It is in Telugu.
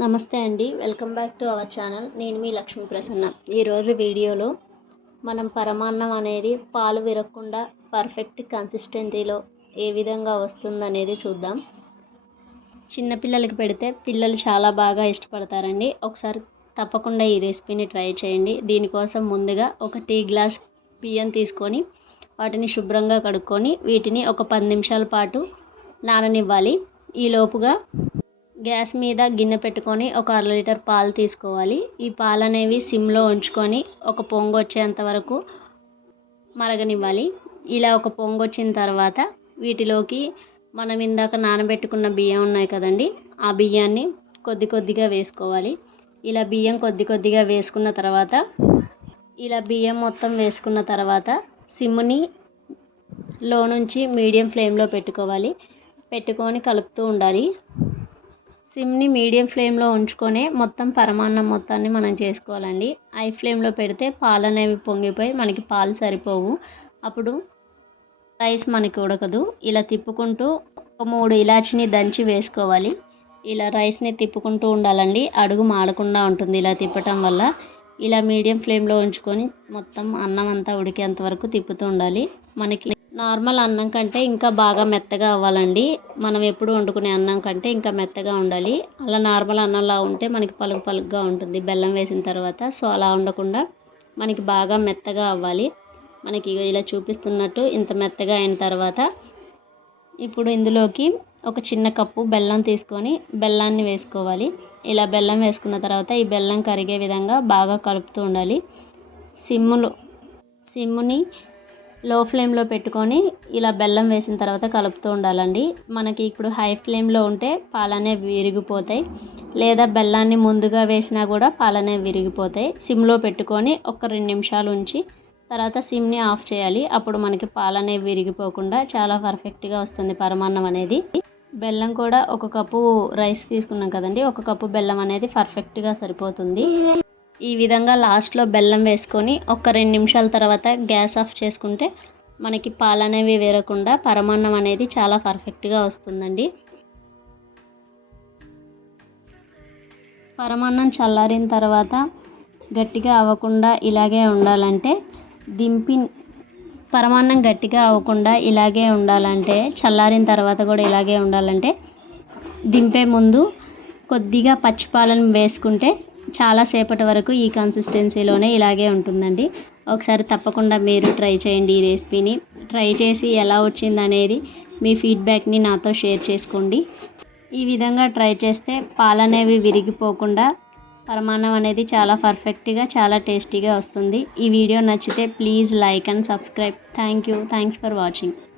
నమస్తే అండి. Welcome back to our channel. నేను మీ లక్ష్మీ ప్రసన్న. ఈరోజు వీడియోలో మనం పరమాన్నం అనేది పాలు విరగకుండా పర్ఫెక్ట్ కన్సిస్టెన్సీలో ఏ విధంగా వస్తుందనేది చూద్దాం. చిన్నపిల్లలకి పెడితే పిల్లలు చాలా బాగా ఇష్టపడతారండి. ఒకసారి తప్పకుండా ఈ రెసిపీని ట్రై చేయండి. దీనికోసం ముందుగా ఒక టీ గ్లాస్ బియ్యం తీసుకొని వాటిని శుభ్రంగా కడుక్కొని వీటిని ఒక పది నిమిషాల పాటు నాననివ్వాలి. ఈలోపుగా గ్యాస్ మీద గిన్నె పెట్టుకొని ఒక అర లీటర్ పాలు తీసుకోవాలి. ఈ పాలు అనేవి సిమ్లో ఉంచుకొని ఒక పొంగు వచ్చేంత వరకు మరగనివ్వాలి. ఇలా ఒక పొంగు వచ్చిన తర్వాత వీటిలోకి మనం ఇందాక నానబెట్టుకున్న బియ్యం ఉన్నాయి కదండి ఆ బియ్యాన్ని కొద్ది కొద్దిగా వేసుకోవాలి. ఇలా బియ్యం కొద్ది కొద్దిగా వేసుకున్న తర్వాత ఇలా బియ్యం మొత్తం వేసుకున్న తర్వాత సిమ్ని లో నుంచి మీడియం ఫ్లేమ్లో పెట్టుకోవాలి. పెట్టుకొని కలుపుతూ ఉండాలి. సిమ్ని మీడియం ఫ్లేమ్లో ఉంచుకొని మొత్తం పరమాన్నం మొత్తాన్ని మనం చేసుకోవాలండి. హై ఫ్లేమ్లో పెడితే పాలు అనేవి పొంగిపోయి మనకి పాలు సరిపోవు. అప్పుడు రైస్ మనకి ఉడకదు. ఇలా తిప్పుకుంటూ ఒక మూడు ఇలాచిని దంచి వేసుకోవాలి. ఇలా రైస్ని తిప్పుకుంటూ ఉండాలండి. అడుగు మాడకుండా ఉంటుంది ఇలా తిప్పటం వల్ల. ఇలా మీడియం ఫ్లేమ్లో ఉంచుకొని మొత్తం అన్నం అంతా ఉడికేంత వరకు తిప్పుతూ ఉండాలి. మనకి నార్మల్ అన్నం కంటే ఇంకా బాగా మెత్తగా అవ్వాలండి. మనం ఎప్పుడు వండుకునే అన్నం కంటే ఇంకా మెత్తగా ఉండాలి. అలా నార్మల్ అన్నంలా ఉంటే మనకి పలుకు పలుకుగా ఉంటుంది. బెల్లం వేసిన తర్వాత సో అలా ఉండకుండా మనకి బాగా మెత్తగా అవ్వాలి. మనకి ఇలా చూపిస్తున్నట్టు ఇంత మెత్తగా అయిన తర్వాత ఇప్పుడు ఇందులోకి ఒక చిన్న కప్పు బెల్లం తీసుకొని బెల్లాన్ని వేసుకోవాలి. ఇలా బెల్లం వేసుకున్న తర్వాత ఈ బెల్లం కరిగే విధంగా బాగా కలుపుతూ ఉండాలి. సిమ్ములు సిమ్ముని లో ఫ్లేమ్లో పెట్టుకొని ఇలా బెల్లం వేసిన తర్వాత కలుపుతూ ఉండాలండి. మనకి ఇప్పుడు హై ఫ్లేమ్లో ఉంటే పాలనే విరిగిపోతాయి. లేదా బెల్లాన్ని ముందుగా వేసినా కూడా పాలనే విరిగిపోతాయి. సిమ్లో పెట్టుకొని ఒక రెండు నిమిషాలు ఉంచి తర్వాత సిమ్ని ఆఫ్ చేయాలి. అప్పుడు మనకి పాలనే విరిగిపోకుండా చాలా పర్ఫెక్ట్గా వస్తుంది పరమాన్నం అనేది. బెల్లం కూడా ఒక కప్పు రైస్ తీసుకున్నాం కదండి. ఒక కప్పు బెల్లం అనేది పర్ఫెక్ట్గా సరిపోతుంది. ఈ విధంగా లాస్ట్లో బెల్లం వేసుకొని ఒక రెండు నిమిషాల తర్వాత గ్యాస్ ఆఫ్ చేసుకుంటే మనకి పాలు అనేవి వేరకుండా పరమాన్నం అనేది చాలా పర్ఫెక్ట్గా వస్తుందండి. పరమాన్నం చల్లారిన తర్వాత గట్టిగా అవ్వకుండా ఇలాగే ఉండాలంటే దింపి పరమాన్నం గట్టిగా అవ్వకుండా ఇలాగే ఉండాలంటే చల్లారిన తర్వాత కూడా ఇలాగే ఉండాలంటే దింపే ముందు కొద్దిగా పచ్చిపాలను వేసుకుంటే చాలాసేపటి వరకు ఈ కన్సిస్టెన్సీలోనే ఇలాగే ఉంటుందండి. ఒకసారి తప్పకుండా మీరు ట్రై చేయండి ఈ రెసిపీని ట్రై చేసి ఎలా వచ్చిందనేది మీ ఫీడ్బ్యాక్ని నాతో షేర్ చేసుకోండి. ఈ విధంగా ట్రై చేస్తే పాలనేవి విరిగిపోకుండా పరమాన్నం అనేది చాలా పర్ఫెక్ట్గా చాలా టేస్టీగా వస్తుంది. ఈ వీడియో నచ్చితే please like and subscribe thank you thanks for watching